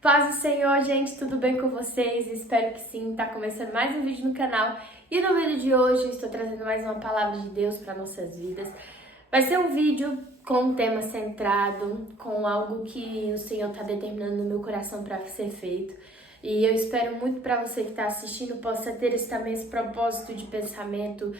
Paz do Senhor, gente, tudo bem com vocês? Espero que sim. Tá começando mais um vídeo no canal. E no vídeo de hoje eu estou trazendo mais uma palavra de Deus para nossas vidas. Vai ser um vídeo com um tema centrado, com algo que o Senhor está determinando no meu coração para ser feito. E eu espero muito para você que está assistindo possa ter esse propósito de pensamento,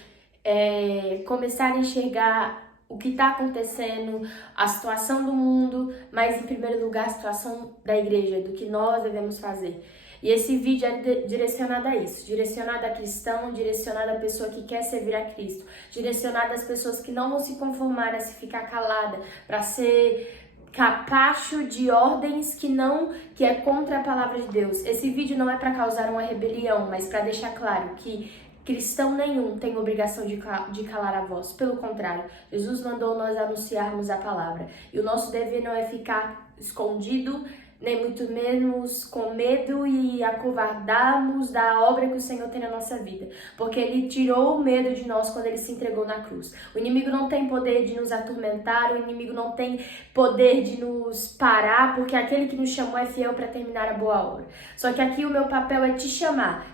começar a enxergar o que está acontecendo, a situação do mundo, mas em primeiro lugar a situação da igreja, do que nós devemos fazer. E esse vídeo é direcionado a isso, direcionado a cristão, direcionado a pessoa que quer servir a Cristo, direcionado às pessoas que não vão se conformar a se ficar calada, para ser capacho de ordens que é contra a palavra de Deus. Esse vídeo não é para causar uma rebelião, mas para deixar claro que cristão nenhum tem obrigação de calar a voz. Pelo contrário, Jesus mandou nós anunciarmos a palavra. E o nosso dever não é ficar escondido, nem muito menos com medo e acovardarmos da obra que o Senhor tem na nossa vida. Porque Ele tirou o medo de nós quando Ele se entregou na cruz. O inimigo não tem poder de nos atormentar, o inimigo não tem poder de nos parar, porque aquele que nos chamou é fiel para terminar a boa obra. Só que aqui o meu papel é te chamar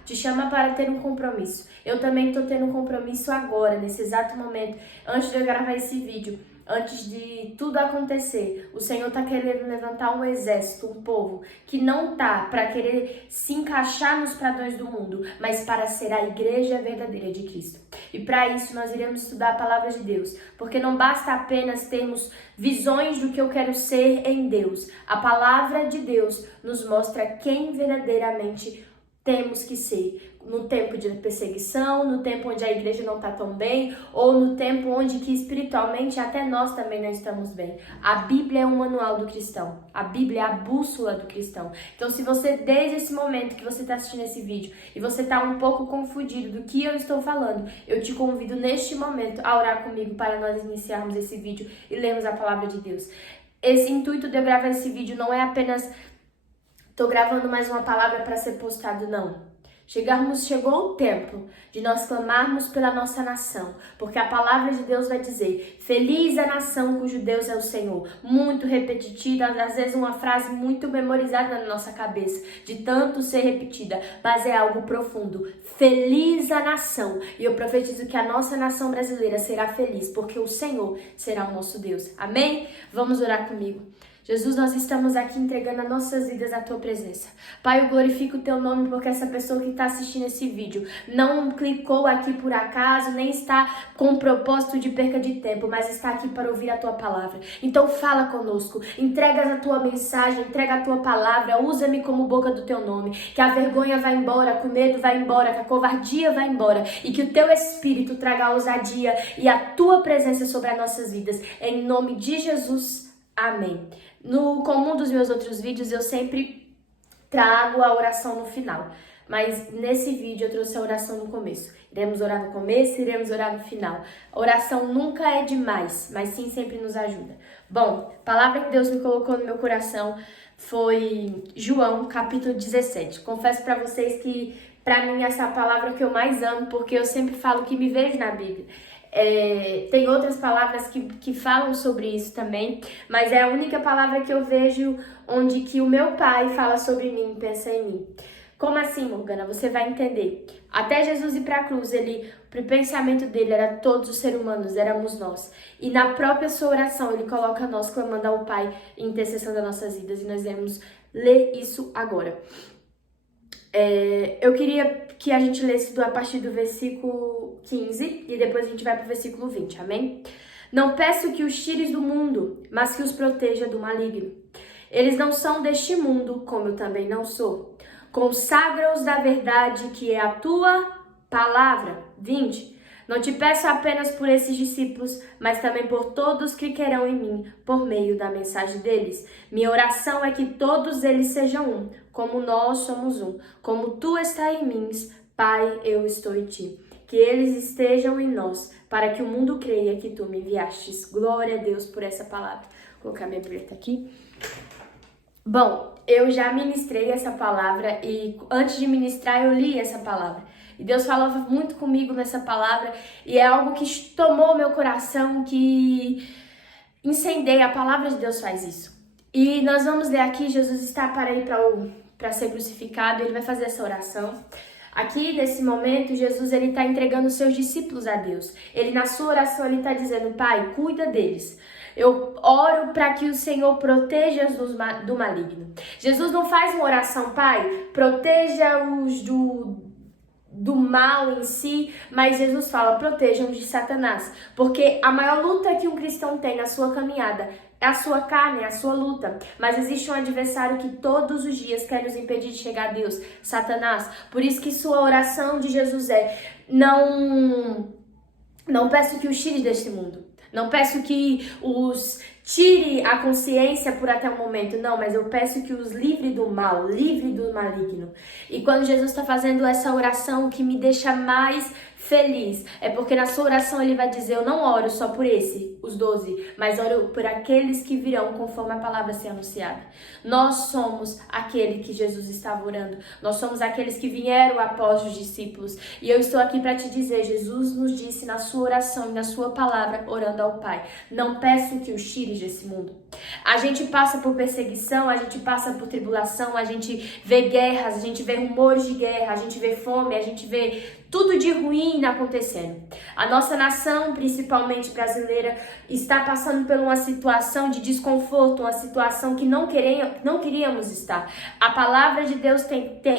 para ter um compromisso. Eu também estou tendo um compromisso agora, nesse exato momento, antes de eu gravar esse vídeo. Antes de tudo acontecer, o Senhor está querendo levantar um exército, um povo, que não tá para querer se encaixar nos padrões do mundo, mas para ser a igreja verdadeira de Cristo. E para isso nós iremos estudar a palavra de Deus, porque não basta apenas termos visões do que eu quero ser em Deus. A palavra de Deus nos mostra quem verdadeiramente temos que ser, no tempo de perseguição, no tempo onde a igreja não está tão bem, ou no tempo onde que espiritualmente até nós também não estamos bem. A Bíblia é um manual do cristão, a Bíblia é a bússola do cristão. Então se você, desde esse momento que você está assistindo esse vídeo, e você está um pouco confundido do que eu estou falando, eu te convido neste momento a orar comigo para nós iniciarmos esse vídeo e lermos a palavra de Deus. Esse intuito de eu gravar esse vídeo não é apenas tô gravando mais uma palavra para ser postado, não. Chegou o tempo de nós clamarmos pela nossa nação, porque a palavra de Deus vai dizer: feliz a nação cujo Deus é o Senhor. Muito repetitiva, às vezes uma frase muito memorizada na nossa cabeça, de tanto ser repetida, mas é algo profundo. Feliz a nação. E eu profetizo que a nossa nação brasileira será feliz, porque o Senhor será o nosso Deus. Amém? Vamos orar comigo. Jesus, nós estamos aqui entregando as nossas vidas à Tua presença. Pai, eu glorifico o Teu nome porque essa pessoa que está assistindo esse vídeo não clicou aqui por acaso, nem está com propósito de perca de tempo, mas está aqui para ouvir a Tua palavra. Então fala conosco, entrega a Tua mensagem, entrega a Tua palavra, usa-me como boca do Teu nome, que a vergonha vai embora, que o medo vai embora, que a covardia vai embora e que o Teu Espírito traga a ousadia e a Tua presença sobre as nossas vidas. Em nome de Jesus, amém. No comum dos meus outros vídeos, eu sempre trago a oração no final. Mas nesse vídeo eu trouxe a oração no começo. Iremos orar no começo, iremos orar no final. A oração nunca é demais, mas sim sempre nos ajuda. Bom, a palavra que Deus me colocou no meu coração foi João, capítulo 17. Confesso para vocês que, para mim, essa é a palavra que eu mais amo, porque eu sempre falo que me vejo na Bíblia. Tem outras palavras que falam sobre isso também, mas é a única palavra que eu vejo onde que o meu pai fala sobre mim, pensa em mim. Como assim, Morgana? Você vai entender. Até Jesus ir para a cruz, o pensamento dele era todos os seres humanos, éramos nós. E na própria sua oração, ele coloca nós clamando ao Pai em intercessão das nossas vidas, e nós iremos ler isso agora. Eu queria que a gente lesse a partir do versículo 15 e depois a gente vai para o versículo 20, amém? Não peço que os tires do mundo, mas que os proteja do maligno. Eles não são deste mundo, como eu também não sou. Consagra-os da verdade que é a tua palavra. 20. Não te peço apenas por esses discípulos, mas também por todos que crerão em mim, por meio da mensagem deles. Minha oração é que todos eles sejam um, como nós somos um. Como tu estás em mim, Pai, eu estou em ti. Que eles estejam em nós, para que o mundo creia que tu me enviastes. Glória a Deus por essa palavra. Vou colocar minha Bíblia aqui. Bom, eu já ministrei essa palavra e antes de ministrar eu li essa palavra. E Deus falava muito comigo nessa palavra e é algo que tomou meu coração, que incendeia. A palavra de Deus faz isso. E nós vamos ler aqui, Jesus está para ir para ser crucificado, ele vai fazer essa oração. Aqui, nesse momento, Jesus ele está entregando os seus discípulos a Deus. Ele, na sua oração, ele está dizendo, Pai, cuida deles. Eu oro para que o Senhor proteja-os do maligno. Jesus não faz uma oração, Pai, proteja-os do mal em si, mas Jesus fala, protejam-os de Satanás. Porque a maior luta que um cristão tem na sua caminhada é a sua carne, é a sua luta. Mas existe um adversário que todos os dias quer nos impedir de chegar a Deus, Satanás. Por isso que sua oração de Jesus é, não peço que os tire deste mundo. Não peço que os tire a consciência por até um momento. Não, mas eu peço que os livre do mal, livre do maligno. E quando Jesus está fazendo essa oração, o que me deixa mais feliz é porque na sua oração ele vai dizer, eu não oro só por os 12, mas oro por aqueles que virão conforme a palavra ser anunciada. Nós somos aquele que Jesus estava orando. Nós somos aqueles que vieram após os discípulos. E eu estou aqui para te dizer, Jesus nos disse na sua oração e na sua palavra, orando ao Pai, não peço que os tires desse mundo. A gente passa por perseguição, a gente passa por tribulação, a gente vê guerras, a gente vê rumores de guerra, a gente vê fome, a gente vê tudo de ruim acontecendo. A nossa nação, principalmente brasileira, está passando por uma situação de desconforto, uma situação que não queríamos estar. A palavra de Deus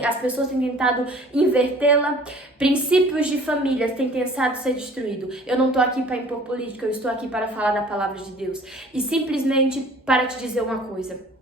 as pessoas têm tentado invertê-la, princípios de famílias têm tentado ser destruídos. Eu não estou aqui para impor política, eu estou aqui para falar da palavra de Deus. E simplesmente para te dizer uma coisa.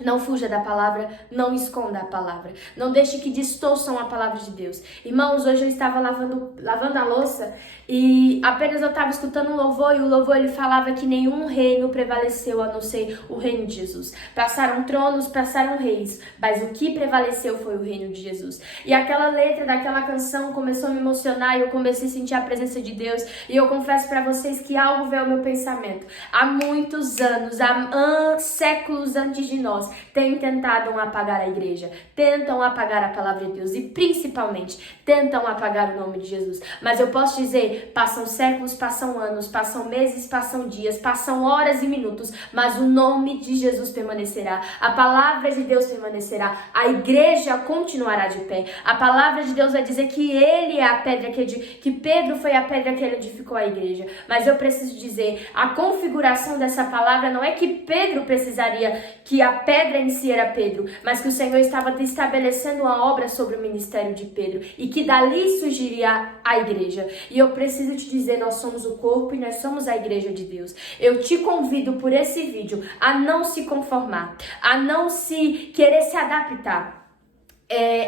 Não fuja da palavra, não esconda a palavra. Não deixe que distorçam a palavra de Deus. Irmãos, hoje eu estava lavando a louça e apenas eu estava escutando um louvor e o louvor ele falava que nenhum reino prevaleceu a não ser o reino de Jesus. Passaram tronos, passaram reis, mas o que prevaleceu foi o reino de Jesus. E aquela letra daquela canção começou a me emocionar e eu comecei a sentir a presença de Deus. E eu confesso para vocês que algo veio ao meu pensamento. Há muitos anos, há séculos antes de nós, têm tentado apagar a igreja, tentam apagar a palavra de Deus e principalmente tentam apagar o nome de Jesus. Mas eu posso dizer, passam séculos, passam anos, passam meses, passam dias, passam horas e minutos, mas o nome de Jesus permanecerá, a palavra de Deus permanecerá, a igreja continuará de pé. A palavra de Deus vai dizer que ele é a pedra que Pedro foi a pedra que ele edificou a igreja. Mas eu preciso dizer, a configuração dessa palavra não é que Pedro precisaria, que a pedra em si era Pedro, mas que o Senhor estava estabelecendo uma obra sobre o ministério de Pedro e que dali surgiria a igreja. E eu preciso te dizer, nós somos o corpo e nós somos a igreja de Deus. Eu te convido por esse vídeo a não se conformar, a não se querer se adaptar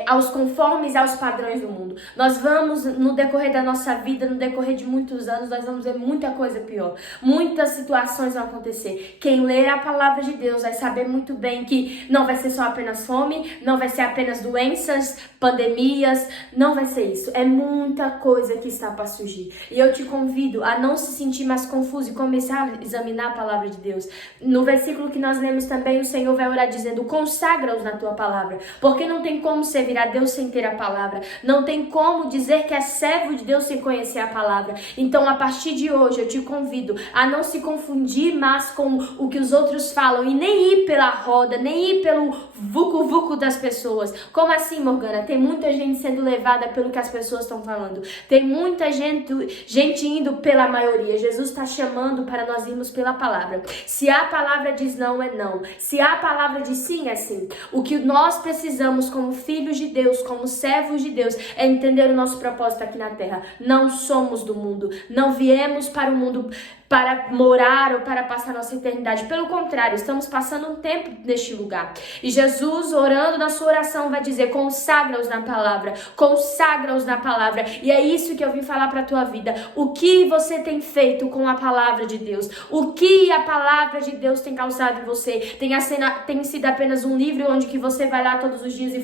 aos conformes, aos padrões do mundo. Nós vamos, no decorrer da nossa vida, no decorrer de muitos anos, nós vamos ver muita coisa pior. Muitas situações vão acontecer. Quem ler a palavra de Deus vai saber muito bem que não vai ser só apenas fome, não vai ser apenas doenças, pandemias, não vai ser isso. É muita coisa que está para surgir. E eu te convido a não se sentir mais confuso e começar a examinar a palavra de Deus. No versículo que nós lemos também, o Senhor vai orar dizendo, consagra-os na tua palavra, porque não tem como servir a Deus sem ter a palavra. Não tem como dizer que é servo de Deus sem conhecer a palavra. Então, a partir de hoje, eu te convido a não se confundir mais com o que os outros falam e nem ir pela roda, nem ir pelo vucu-vucu das pessoas. Como assim, Morgana? Tem muita gente sendo levada pelo que as pessoas estão falando. Tem muita gente indo pela maioria. Jesus está chamando para nós irmos pela palavra. Se a palavra diz não, é não. Se a palavra diz sim, é sim. O que nós precisamos como filhos de Deus, como servos de Deus, é entender o nosso propósito aqui na terra. Não somos do mundo, não viemos para o mundo para morar ou para passar nossa eternidade. Pelo contrário, estamos passando um tempo neste lugar. E Jesus, orando na sua oração, vai dizer, consagra-os na palavra, consagra-os na palavra. E é isso que eu vim falar para a tua vida. O que você tem feito com a palavra de Deus? O que a palavra de Deus tem causado em você? Tem sido apenas um livro onde que você vai lá todos os dias e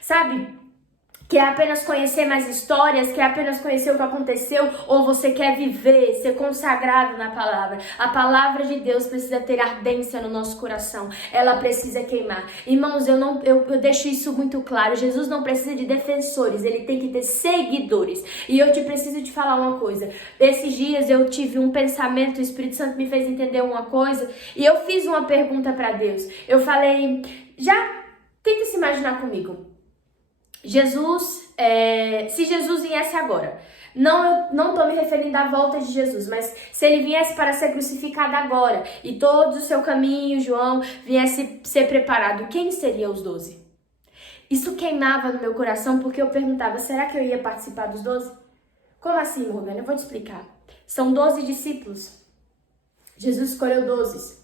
sabe? Quer apenas conhecer mais histórias? Quer apenas conhecer o que aconteceu? Ou você quer viver, ser consagrado na palavra? A palavra de Deus precisa ter ardência no nosso coração. Ela precisa queimar. Irmãos, eu deixo isso muito claro. Jesus não precisa de defensores, ele tem que ter seguidores. E eu preciso te falar uma coisa. Esses dias eu tive um pensamento, o Espírito Santo me fez entender uma coisa. E eu fiz uma pergunta para Deus. Eu falei, tenta se imaginar comigo. Se Jesus viesse agora, não tô me referindo à volta de Jesus, mas se ele viesse para ser crucificado agora e todo o seu caminho, João, viesse ser preparado, quem seriam os 12? Isso queimava no meu coração porque eu perguntava, será que eu ia participar dos 12? Como assim, Morgana? Eu vou te explicar. São 12 discípulos. Jesus escolheu 12.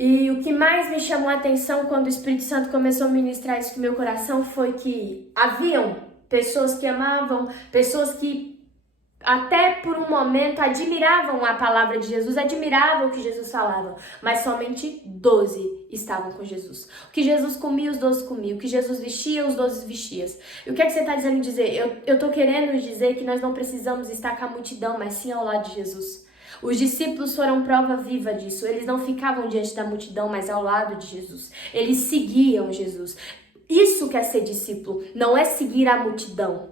E o que mais me chamou a atenção quando o Espírito Santo começou a ministrar isso no meu coração foi que haviam pessoas que amavam, pessoas que até por um momento admiravam a palavra de Jesus, admiravam o que Jesus falava, mas somente 12 estavam com Jesus. O que Jesus comia, os 12 comiam. O que Jesus vestia, os 12 vestiam. E o que é que você está dizendo dizer? Eu estou querendo dizer que nós não precisamos estar com a multidão, mas sim ao lado de Jesus. Os discípulos foram prova viva disso. Eles não ficavam diante da multidão, mas ao lado de Jesus. Eles seguiam Jesus. Isso que é ser discípulo. Não é seguir a multidão.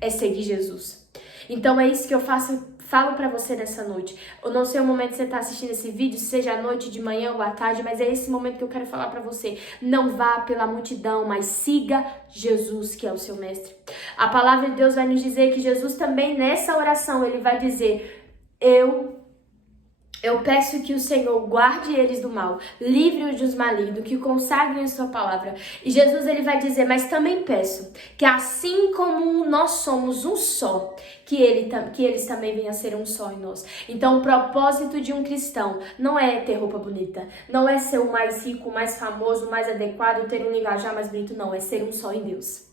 É seguir Jesus. Então é isso que eu falo pra você nessa noite. Eu não sei o momento que você tá assistindo esse vídeo, seja à noite, de manhã ou à tarde, mas é esse momento que eu quero falar pra você. Não vá pela multidão, mas siga Jesus, que é o seu mestre. A palavra de Deus vai nos dizer que Jesus também, nessa oração, ele vai dizer... Eu peço que o Senhor guarde eles do mal, livre-os dos malignos, que consagrem a sua palavra. E Jesus ele vai dizer, mas também peço que assim como nós somos um só, que eles também venham a ser um só em nós. Então o propósito de um cristão não é ter roupa bonita, não é ser o mais rico, o mais famoso, o mais adequado, ter um linguajar mais bonito, não, é ser um só em Deus.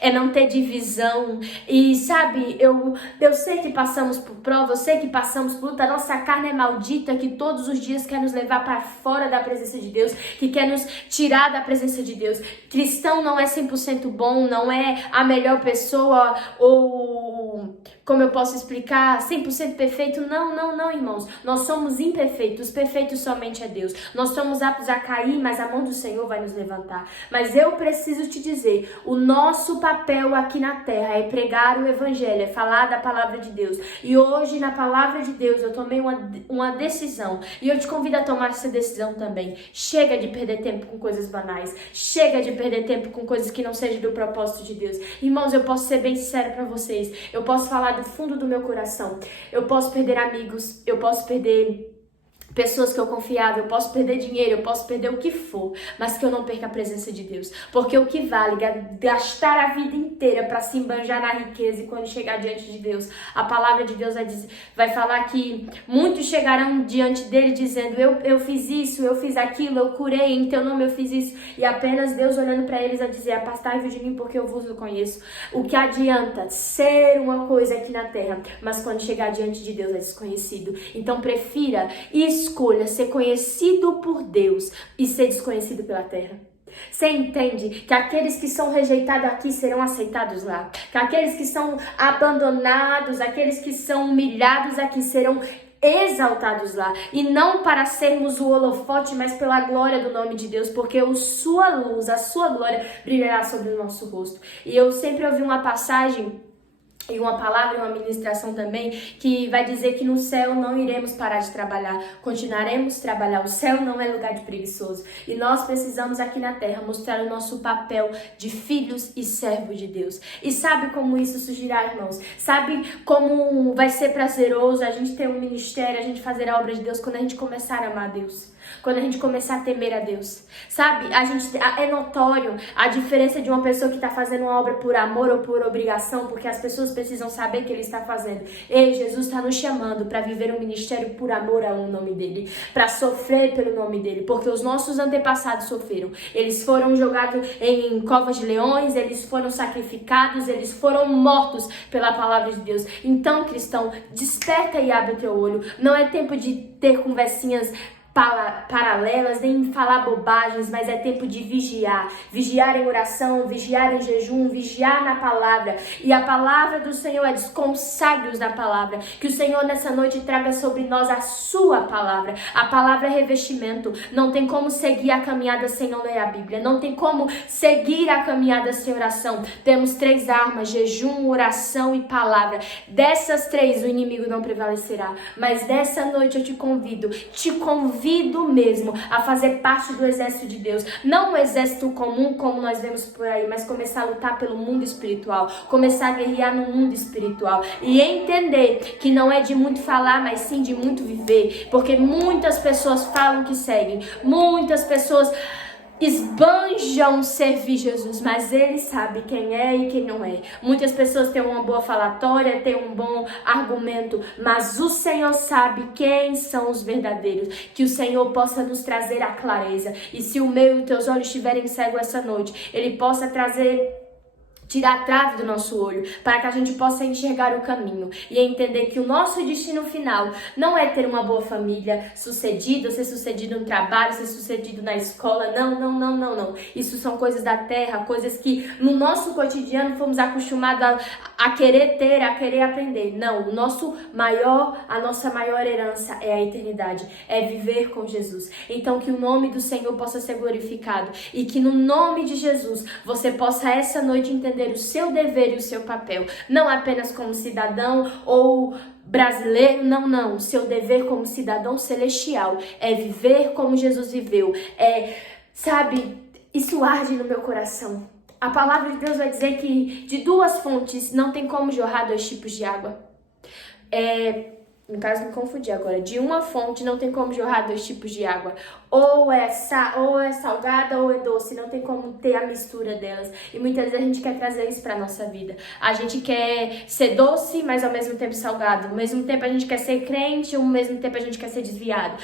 É não ter divisão. E sabe, eu sei que passamos por prova, eu sei que passamos por luta. A nossa carne é maldita, que todos os dias quer nos levar para fora da presença de Deus, que quer nos tirar da presença de Deus. Cristão não é 100% bom, não é a melhor pessoa, ou como eu posso explicar, 100% perfeito. Não, irmãos. Nós somos imperfeitos, perfeito somente é Deus. Nós somos aptos a cair, mas a mão do Senhor vai nos levantar. Mas eu preciso te dizer, o nosso papel aqui na terra é pregar o evangelho, é falar da palavra de Deus. E hoje, na palavra de Deus, eu tomei uma decisão. E eu te convido a tomar essa decisão também. Chega de perder tempo com coisas banais. Chega de perder tempo com coisas que não sejam do propósito de Deus. Irmãos, eu posso ser bem sincero pra vocês. Eu posso falar do fundo do meu coração. Eu posso perder amigos. Eu posso perder pessoas que eu confiava, eu posso perder dinheiro, eu posso perder o que for, mas que eu não perca a presença de Deus. Porque o que vale é gastar a vida inteira para se embanjar na riqueza e quando chegar diante de Deus, a palavra de Deus vai falar que muitos chegarão diante dele dizendo, eu fiz isso, eu fiz aquilo, eu curei, em teu nome eu fiz isso, e apenas Deus olhando para eles a dizer, afastai-vos de mim porque eu vos não conheço. O que adianta ser uma coisa aqui na terra, mas quando chegar diante de Deus é desconhecido. Então prefira escolha ser conhecido por Deus e ser desconhecido pela terra. Você entende que aqueles que são rejeitados aqui serão aceitados lá? Que aqueles que são abandonados, aqueles que são humilhados aqui serão exaltados lá. E não para sermos o holofote, mas pela glória do nome de Deus, porque sua luz, a sua glória brilhará sobre o nosso rosto. E eu sempre ouvi uma passagem e uma palavra, uma ministração também, que vai dizer que no céu não iremos parar de trabalhar, continuaremos a trabalhar. O céu não é lugar de preguiçoso. E nós precisamos aqui na terra mostrar o nosso papel de filhos e servos de Deus. E sabe como isso surgirá, irmãos? Sabe como vai ser prazeroso a gente ter um ministério, a gente fazer a obra de Deus quando a gente começar a amar a Deus? Quando a gente começar a temer a Deus, sabe? É notório a diferença de uma pessoa que está fazendo uma obra por amor ou por obrigação, porque as pessoas precisam saber que ele está fazendo. Ei, Jesus está nos chamando para viver um ministério por amor ao nome dele, para sofrer pelo nome dele, porque os nossos antepassados sofreram. Eles foram jogados em covas de leões, eles foram sacrificados, eles foram mortos pela palavra de Deus. Então, cristão, desperta e abre o teu olho. Não é tempo de ter conversinhas paralelas, nem falar bobagens, mas é tempo de vigiar. Vigiar em oração, vigiar em jejum, vigiar na palavra. E a palavra do Senhor é consagre-os da palavra. Que o Senhor nessa noite traga sobre nós a sua palavra. A palavra é revestimento. Não tem como seguir a caminhada sem não ler a Bíblia. Não tem como seguir a caminhada sem oração. Temos 3 armas: jejum, oração e palavra. Dessas 3 o inimigo não prevalecerá. Mas dessa noite eu te convido mesmo a fazer parte do exército de Deus. Não um exército comum como nós vemos por aí, mas começar a lutar pelo mundo espiritual. Começar a guerrear no mundo espiritual. E entender que não é de muito falar, mas sim de muito viver. Porque muitas pessoas falam que seguem. Muitas pessoas esbanjam servir Jesus, mas ele sabe quem é e quem não é. Muitas pessoas têm uma boa falatória, têm um bom argumento, mas o Senhor sabe quem são os verdadeiros. Que o Senhor possa nos trazer a clareza. E se o meu e os teus olhos estiverem cegos essa noite, Ele possa tirar a trave do nosso olho, para que a gente possa enxergar o caminho e entender que o nosso destino final não é ter uma boa família, ser sucedido no trabalho, ser sucedido na escola. Não. Isso são coisas da terra, coisas que no nosso cotidiano fomos acostumados a querer ter, a querer aprender. Não, a nossa maior herança é a eternidade, é viver com Jesus. Então que o nome do Senhor possa ser glorificado e que no nome de Jesus você possa essa noite entender o seu dever e o seu papel, não apenas como cidadão ou brasileiro, não, o seu dever como cidadão celestial é viver como Jesus viveu, isso arde no meu coração. A palavra de Deus vai dizer que de 2 fontes não tem como jorrar 2 tipos de água. No caso, me confundi agora. De uma fonte não tem como jorrar 2 tipos de água. Ou é salgada ou é doce. Não tem como ter a mistura delas. E muitas vezes a gente quer trazer isso pra nossa vida. A gente quer ser doce, mas ao mesmo tempo salgado. Ao mesmo tempo a gente quer ser crente, ao mesmo tempo a gente quer ser desviado.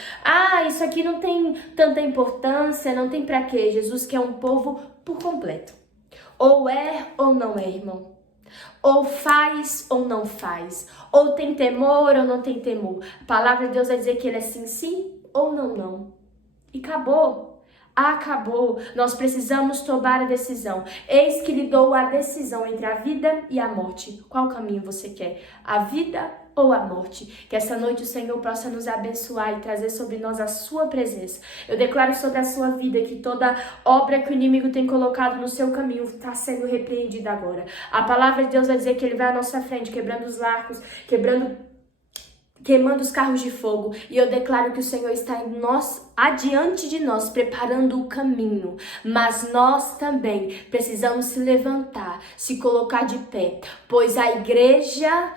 Isso aqui não tem tanta importância, não tem pra quê. Jesus quer um povo por completo. Ou é ou não é, irmão. Ou faz ou não faz. Ou tem temor ou não tem temor. A palavra de Deus vai dizer que ele é sim ou não. E acabou. Acabou. Nós precisamos tomar a decisão. Eis que lhe dou a decisão entre a vida e a morte. Qual caminho você quer? A vida ou a morte? Que essa noite o Senhor possa nos abençoar e trazer sobre nós a sua presença. Eu declaro sobre a sua vida que toda obra que o inimigo tem colocado no seu caminho está sendo repreendida agora. A palavra de Deus vai dizer que ele vai à nossa frente, quebrando os arcos, queimando os carros de fogo. E eu declaro que o Senhor está adiante de nós, preparando o caminho. Mas nós também precisamos se levantar, se colocar de pé, pois a igreja,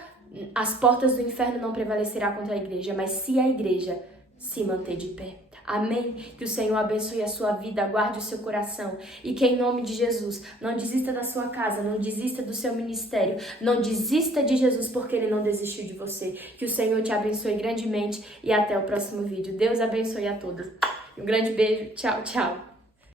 as portas do inferno não prevalecerá contra a igreja, mas se a igreja se manter de pé. Amém? Que o Senhor abençoe a sua vida, guarde o seu coração e que em nome de Jesus não desista da sua casa, não desista do seu ministério, não desista de Jesus porque Ele não desistiu de você. Que o Senhor te abençoe grandemente e até o próximo vídeo. Deus abençoe a todos. Um grande beijo, tchau, tchau.